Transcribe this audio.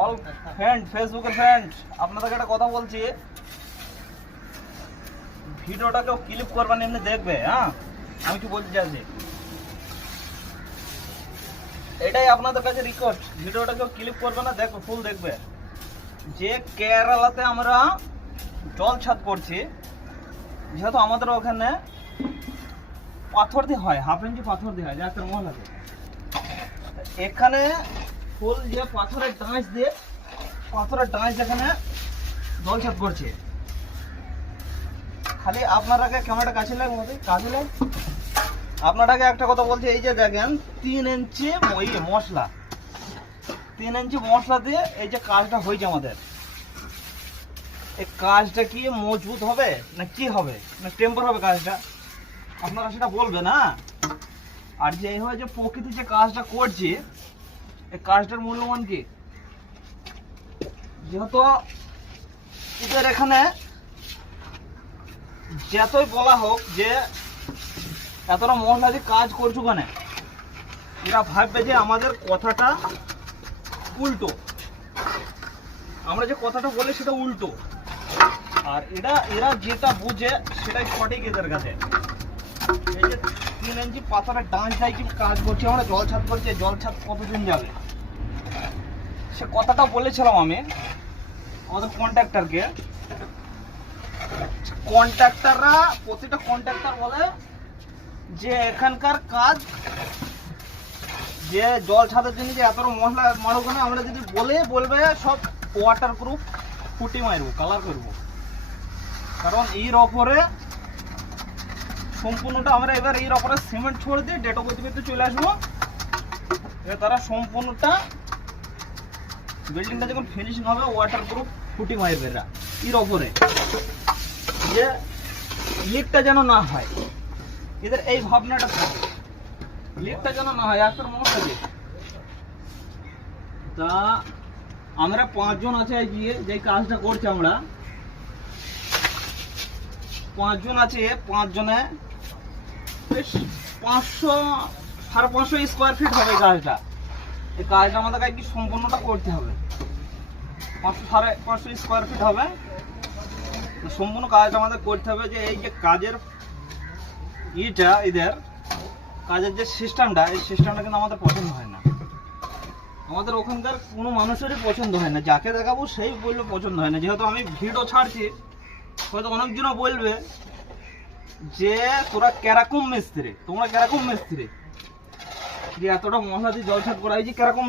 All friend, ফেসবুকের friend, আপনাদেরকে একটা কথা বলছি, ভিডিওটা কেউ ক্লিপ করবেন এমনি দেখবে। হ্যাঁ, আমি কি বলতে চাইছি এটাই আপনাদের কাছে রিকোয়েস্ট, ভিডিওটা কেউ ক্লিপ করবে না, দেখবে ফুল দেখবে। যে কেরালাতে আমরা জল ছাদ করছি, যেহেতু আমাদের ওখানে পাথর দিয়ে হয়, 1/2 ইঞ্চি পাথর দিয়ে হয়, যে একটা মহলাতে এখানে ফুল যে পাথরের ডাঁশ এখানে জল ছাদ করছে। খালি আপনারাকে ক্যামেরাটা কাছে লাগে আপনারাকে একটা কথা বলছি, এই যে দেখেন 3 ইঞ্চি মশলা, 3 ইঞ্চি মশলা দিয়ে এই যে কাজটা হয়েছে আমাদের, এই কাজটা কি মজবুত হবে না কি হবে না টেম্পার হবে কাজটা, আপনারা সেটা বলবেন। না আর যে এইভাবে যে প্রকৃতি যে কাজটা করছে, এই কাজটার মূল্যমান কি, যেহেতু এদের এখানে যতই বলা হোক যে এতটা মশলা দিয়ে কাজ করছো কেন, এরা ভাববে যে আমাদের কথাটা উল্টো, আমরা যে কথাটা বলি সেটা উল্টো, আর এরা যেটা বুঝে সেটাই সঠিক এদের কাছে। এই যে 3 ইঞ্চি পাথরের ডাঁশ দিয়ে কি কাজ করছি আমরা, জল ছাদ করছি, জল ছাদ কতদিন যাবে সে কথাটা বলেছিলাম আমি আমাদের কন্ট্রাক্টরকে। কন্ট্রাক্টররা প্রতিটা কন্ট্রাক্টর বলে যে এখানকার কাজ যে জল ছাদের জন্য যে এত মশলা মারুক না, আমরা যদি বলবে সব ওয়াটার প্রুফ ফুটি মারবো, কালার করবো, কারণ এর ওপরে সম্পূর্ণটা আমরা এবার এর ওপরে সিমেন্ট ছড়ে দিয়ে ডেটো গতিবিদ্যুৎ চলে আসবো। এবার তারা সম্পূর্ণটা বিল্ডিংটা যখন ফিনিশিং হবে ওয়াটার প্রুফ ফুটি মারবে এরা এর ওপরে, যে লিকটা যেন না হয়, এদের এই ভাবনাটা থাকে, লিকটা যেন না হয় একটা মশলা দিয়ে। তা আমরা 5 জন আছে গিয়ে যে কাজটা করছি, আমরা 5 জন আছে, 5 জনে বেশ 500 550 স্কোয়ার ফিট হবে কাজটা। এই কাজটা আমাদের কি সম্পূর্ণটা করতে হবে, 500 স্কোয়ার ফিট হবে সম্পূর্ণ কাজটা আমাদের করতে হবে। যে এই যে কাজের এদের কাজের যে সিস্টেমটা, এই সিস্টেমটা কিন্তু আমাদের পছন্দ হয় না, আমাদের ওখানকার কোনো মানুষেরই পছন্দ হয় না, যাকে দেখাবো সেই বললে পছন্দ হয় না। যেহেতু আমি ভিডিও ছাড়ছি, হয়তো অনেকজনও বলবে যে তোমরা কেরকম মিস্ত্রি যে এতটা মশলা দিয়ে জল ছাদ করা হয়েছে, কেরকম